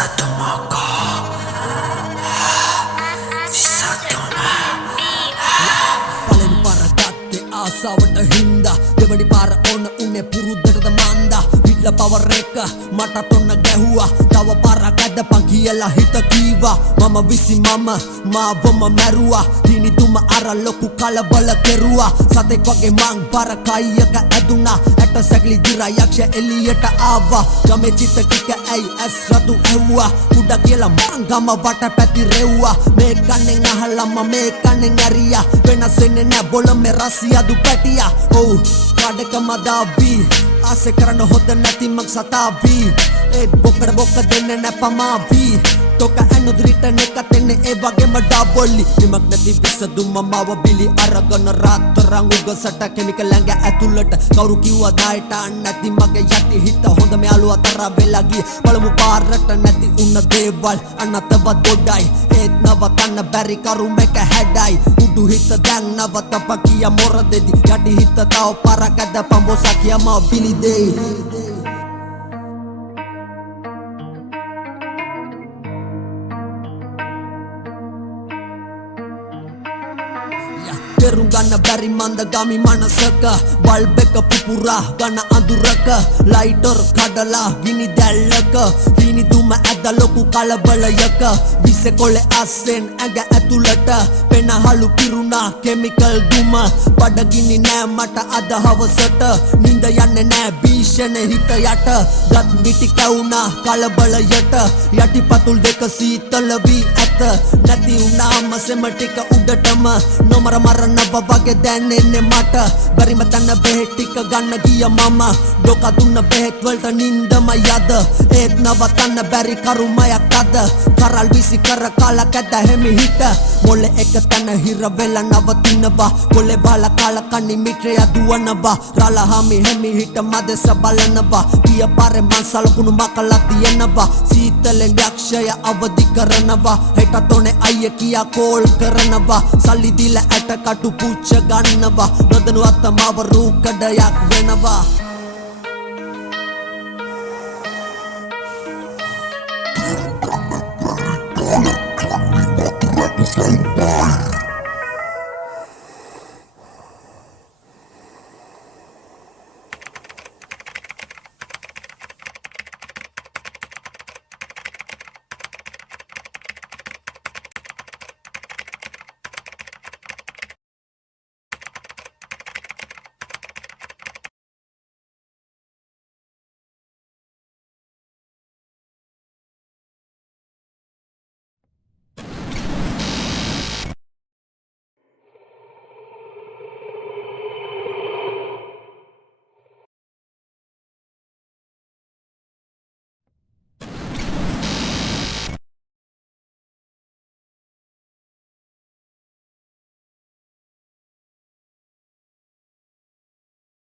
Visatomoko Visatoma පළවෙනි පාර ගත්තේ ආසාවට හින්දා දෙවනි පාර ඕන උනේ පුරුද්දටද මන්දා හිට්ලා පවර් එක මටත් ඔන්න ගැහුවා තව පාරක් ඇදපන් කියලා හිත කීවා මම මාවම මැරුවා හිනි තුම අර ලොකු කලබල කෙරුවා සතෙක් වගේ මං බර කයියක ඇදුනා ඇට සැකිලි දිරා යක්ෂ එළියට ආවා ගමේ චිත ටික ඇයි ඇස් රතු ඇහුවා උඩ කියලා මං ගම වට පැති රෙව්වා මේ කන්නෙන් අහලම මේ කන්නෙන් ඇරියා වෙනස් වෙන්නේ නැ බොලමේ රසියදු පැටියා ඔව් කඩකම දාවි ආසෙ කරන හොද නැති මං සතාවි ඒත් බොක්ක දෙන්නේ නැ පමාවි තොක ඇනුද්‍රිට නෙකත් එන්නේ ඒ වගේම ඩබොලි නිමක් නැති විසදුම මාව බිලි අරගෙන රාත්තරන් උගසට කෙමිකල් ඇඟ ඇතුළට කවුරු කිව්වා දායට නැති මගේ යටි හිත හොඳම යාළුවා තරහ වෙලා ගිය පළමු පාරට නැති උන්න දේවල් අනතවත් ගොඩයි ඒත් නවතන්න බැරි කරුම එක හැඩයි උඩු හිත දැන් නවතප කිය මොර දෙදි යටි හිත තව පාරක් ඇදපම් බොසා කිය මාව බිලි දෙයි තෙරුම් ගන්න බැරි මන්දගාමි මනසක බල්බ් එක පුපුරා ගන්න අඳුරක ලයිටර් කඩලා ගිනි දැල්ලක හීනි දුම ඇද ලොකු කලබලයක විසේ කොලේ අස්සෙන් ඇඟ ඇතුළට පෙනහළු පිරුණා කෙමිකල් දුම බඩගිනි නෑ මට අද හවසට නින්ද යන්නේ නෑ භීෂණ හිත යට ගත් මිටි කවුනා කලබලයට යටිපතුල් දෙක සීතල වී ඇත නැති වුණාම සෙම ටික උඩටම නොමර මරණව වගේ දැනෙන්නේ මට බැරිම තැන බෙහෙත් ටික ගන්න ගිය මම ඩොක දුන්න බෙහෙත් වලට නින්දම යද ඒත් නවතන්න බැරි කරුමයක් තද කරල් විසි කර කාලා කැද හැමි හිත මොලේ එක තැන හිර වෙලා නවතිනවා කොලේ බාලා කාලා කන්නි මිත්‍රය දුවනවා රාලහාමි හැමි හිත මදෙස බලනවා පිය පාරේ මං සලකුණු මකලා තියෙනවා සීතලෙන් යක්ෂය අවදි කරනවා හෙටත් ඕනේ අයියේ කියා කෝල් කරනවා සල්ලි දීලා ඇට කටු පුච්ච ගන්නවා නොදනුවත් මාව රූකඩයක් වෙනවා